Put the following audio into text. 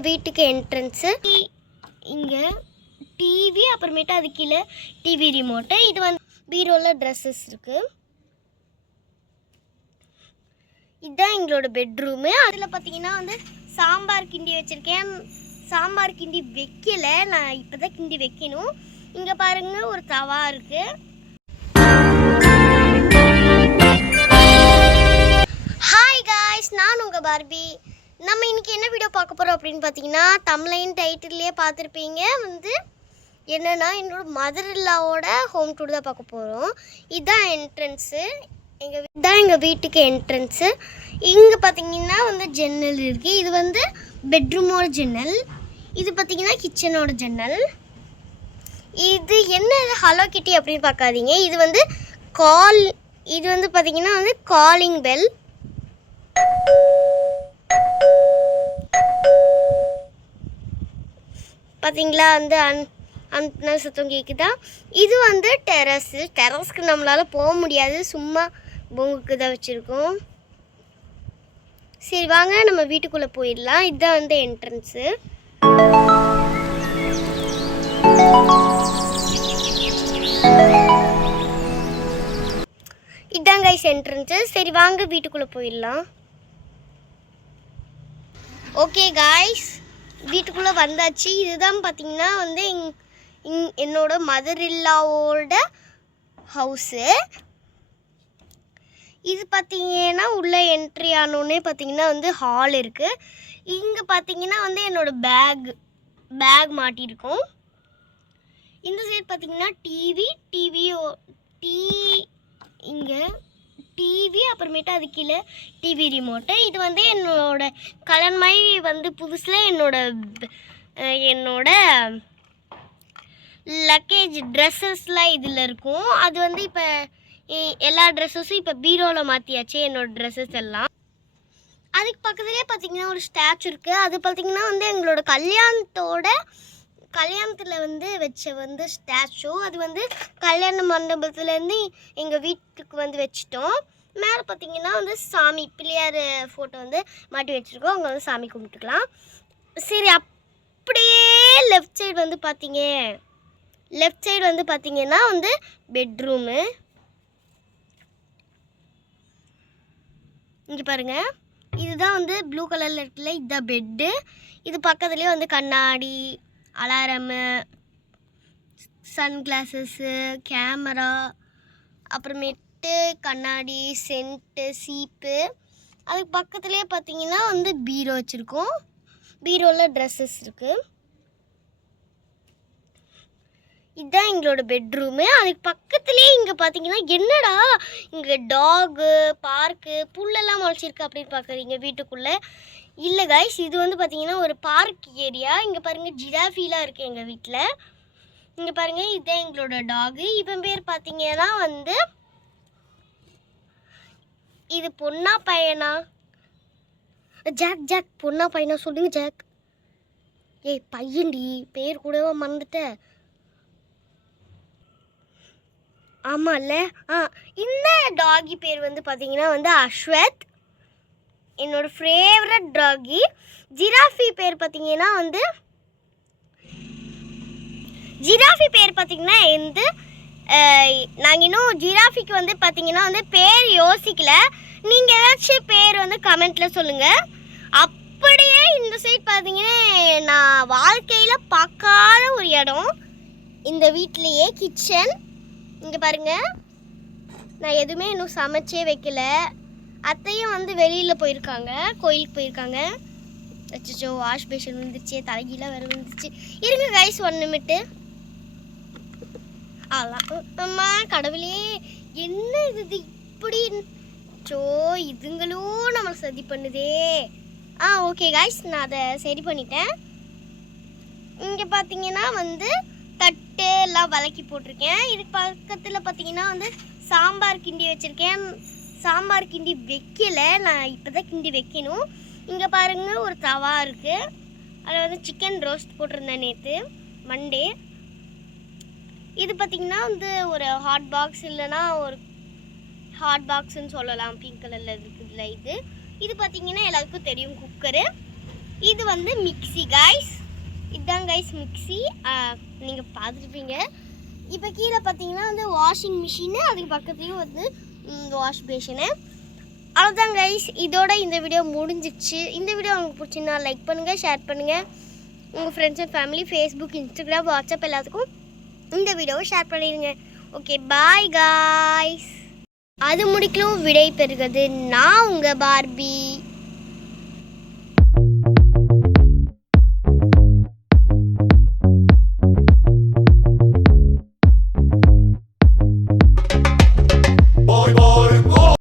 எங்கள் வீட்டுக்கு என்ட்ரன்ஸு. இங்கே டிவி, அப்புறமேட்டு அது கீழே டிவி ரிமோட்டு. இது வந்து பீரோவில் ட்ரெஸ்ஸஸ் இருக்குது. இதுதான் எங்களோட பெட்ரூமு. அதில் பார்த்தீங்கன்னா வந்து சாம்பார் கிண்டி வச்சுருக்கேன். சாம்பார் கிண்டி வைக்கல, நான் இப்போ தான் கிண்டி வைக்கணும். இங்கே பாருங்கள், ஒரு தவா இருக்குது. ஹாய் காய்ஸ், நான் உங்கள் பார்பி. நம்ம இன்றைக்கி என்ன வீடியோ பார்க்க போகிறோம் அப்படின்னு பார்த்தீங்கன்னா, தம்ப்லைன் டைட்டில்லையே பார்த்துருப்பீங்க. வந்து என்னென்னா, என்னோட மதர் இல்லாவோட ஹோம் டூர் தான் பார்க்க போகிறோம். இதுதான் என்ட்ரன்ஸு. எங்கள் வீட்டுக்கு என்ட்ரன்ஸு. இங்கே பார்த்தீங்கன்னா வந்து ஜன்னல் இருக்குது. இது வந்து பெட்ரூமோட ஜன்னல். இது பார்த்தீங்கன்னா கிச்சனோட ஜன்னல். இது என்ன ஹலோ கிட்டி அப்படின்னு பார்க்காதீங்க. இது வந்து இது வந்து பார்த்தீங்கன்னா வந்து காலிங் பெல். பார்த்தீங்களா, வந்து அந்த சத்தம் கேட்குதா? இது வந்து டெரஸ்க்கு நம்மளால் போக முடியாது, சும்மா பொங்குக்கு தான் வச்சுருக்கோம். சரி வாங்க நம்ம வீட்டுக்குள்ளே போயிடலாம். இதுதான் வந்து என்ட்ரன்ஸு. இதுதான் கைஸ் என்ட்ரன்ஸு. சரி வாங்க வீட்டுக்குள்ளே போயிடலாம். ஓகே காய்ஸ், வீட்டுக்குள்ளே வந்தாச்சு. இதுதான் பார்த்தீங்கன்னா வந்து என்னோட மதர் இல்லாவோட ஹவுஸு. இது பார்த்தீங்கன்னா உள்ளே என்ட்ரி ஆனோடனே பார்த்தீங்கன்னா வந்து ஹால் இருக்குது. இங்கே பார்த்தீங்கன்னா வந்து என்னோடய பேக் மாட்டியிருக்கோம். இந்த சைடு பார்த்தீங்கன்னா இங்கே டிவி, அப்புறமேட்டு அது கீழே டிவி ரிமோட்டு. இது வந்து என்னோட கல்யாணமாய் வந்து புதுசில் என்னோட லக்கேஜ் ட்ரெஸ்ஸஸ்லாம் இதில் இருக்கும். அது வந்து இப்போ எல்லா ட்ரெஸ்ஸஸும் இப்போ பீரோவில் மாற்றியாச்சு, என்னோடய ட்ரெஸ்ஸஸ் எல்லாம். அதுக்கு பக்கத்துலேயே பார்த்தீங்கன்னா ஒரு ஸ்டாச்சு இருக்குது. அது பார்த்திங்கன்னா வந்து எங்களோட கல்யாணத்தில் வந்து வச்ச வந்து ஸ்டாச்சு. அது வந்து கல்யாண மண்டபத்துலேருந்து எங்கள் வீட்டுக்கு வந்து வச்சிட்டோம். மேலே பார்த்தீங்கன்னா வந்து சாமி பிள்ளையார் ஃபோட்டோ வந்து மாட்டி வச்சுருக்கோம். அங்கே வந்து சாமி கும்பிட்டுக்கலாம். சரி, அப்படியே லெஃப்ட் சைடு வந்து பார்த்தீங்கன்னா வந்து பெட்ரூமு. இங்கே பாருங்கள், இதுதான் வந்து ப்ளூ கலரில் இருக்குல்ல, இதுதான் பெட்டு. இது பக்கத்துலேயே வந்து கண்ணாடி, அலாரமு, சன்கிளாஸஸ்ஸு, கேமரா, அப்புறமேட்டு கண்ணாடி, சென்ட்டு, சீப்பு. அதுக்கு பக்கத்துலேயே பார்த்தீங்கன்னா வந்து பீரோ வச்சுருக்கோம். பீரோவில் ட்ரெஸ்ஸஸ் இருக்குது. இதுதான் எங்களோட பெட்ரூமு. அதுக்கு பக்கத்துலேயே இங்கே பார்த்தீங்கன்னா என்னடா இங்கே டாகு, பார்க்கு, புல்லெல்லாம் முளைச்சிருக்கு அப்படின்னு பார்க்குறீங்க வீட்டுக்குள்ளே. இல்லை காய்ஸ், இது வந்து பார்த்தீங்கன்னா ஒரு பார்க் ஏரியா. இங்கே பாருங்கள், ஜிராஃபிலாம் இருக்குது எங்கள் வீட்டில். இங்கே பாருங்கள், இதுதான் எங்களோட டாகு. இவன் பேர் பார்த்தீங்கன்னா வந்து இது பொண்ணா பையனா? ஜாக். பொண்ணா பையனா சொல்லுங்க ஜாக். ஏய் பையன்டி, பேர் கூடவா மறந்துட்ட? ஆமாம்ல. இந்த டாகி பேர் வந்து பார்த்தீங்கன்னா வந்து அஸ்வத், என்னோட ஃபேவரட் டாகி. ஜிராஃபி பேர் பார்த்தீங்கன்னா வந்து நாங்கள் இன்னும் ஜிராஃபிக்கு வந்து பார்த்தீங்கன்னா வந்து பேர் யோசிக்கல. நீங்கள் ஏதாச்சும் பேர் வந்து கமெண்ட்டில் சொல்லுங்கள். அப்படியே இந்த சைட் பார்த்தீங்கன்னா நான் வாழ்க்கையில் பார்க்காத ஒரு இடம், இந்த வீட்டிலையே கிச்சன். இங்கே பாருங்கள், நான் எதுவுமே இன்னும் சமைச்சே வைக்கல. அத்தையும் வந்து வெளியில் போயிருக்காங்க, கோயிலுக்கு போயிருக்காங்க. அச்சோ, வாஷ் பேஷன் வந்துருச்சு, தலைகீழாக வேறு வந்துருச்சு. இருங்க கைஸ் 1 நிமிட்டு. அம்மா கடவுளே, என்ன இது இப்படி? இதுங்களும் நம்மளை சதி பண்ணுதே. ஓகே கைஸ், நான் அதை சரி பண்ணிட்டேன். இங்கே பார்த்தீங்கன்னா வந்து தட்டு எல்லாம் வதக்கி போட்டிருக்கேன். இதுக்கு பக்கத்தில் பார்த்தீங்கன்னா வந்து சாம்பார் கிண்டி வச்சுருக்கேன். சாம்பார் கிண்டி வைக்கல, நான் இப்போ தான் கிண்டி வைக்கணும். இங்கே பாருங்கள், ஒரு தவா இருக்குது. அதில் வந்து சிக்கன் ரோஸ்ட் போட்டிருந்தேன் நேற்று மண்டே. இது பார்த்திங்கன்னா வந்து ஒரு ஹாட் பாக்ஸ், இல்லைனா ஒரு ஹாட் பாக்ஸ்ன்னு சொல்லலாம், பிங்க் கலரில் இருக்குதுல. இது பார்த்திங்கன்னா எல்லாருக்கும் தெரியும், குக்கரு. இது வந்து மிக்ஸி கைஸ். இதுதான் கைஸ் மிக்ஸி. நீங்கள் பார்த்துருப்பீங்க. இப்போ கீழே பார்த்தீங்கன்னா வந்து வாஷிங் மிஷினு, அதுக்கு பக்கத்துலேயும் வந்து வாஷ் பேஷனு. அவ்வளோதான் கைஸ், இதோட இந்த வீடியோ முடிஞ்சிடுச்சு. இந்த வீடியோ உங்களுக்கு பிடிச்சின்னா லைக் பண்ணுங்கள், ஷேர் பண்ணுங்கள். உங்கள் friends and family, Facebook, Instagram, WhatsApp எல்லாத்துக்கும் இந்த வீடியோவை ஷேர் பண்ணிடுங்க. Okay, bye guys. அது முடிக்கலும் விடை பெறுகிறது நான் உங்கள் பார்பி.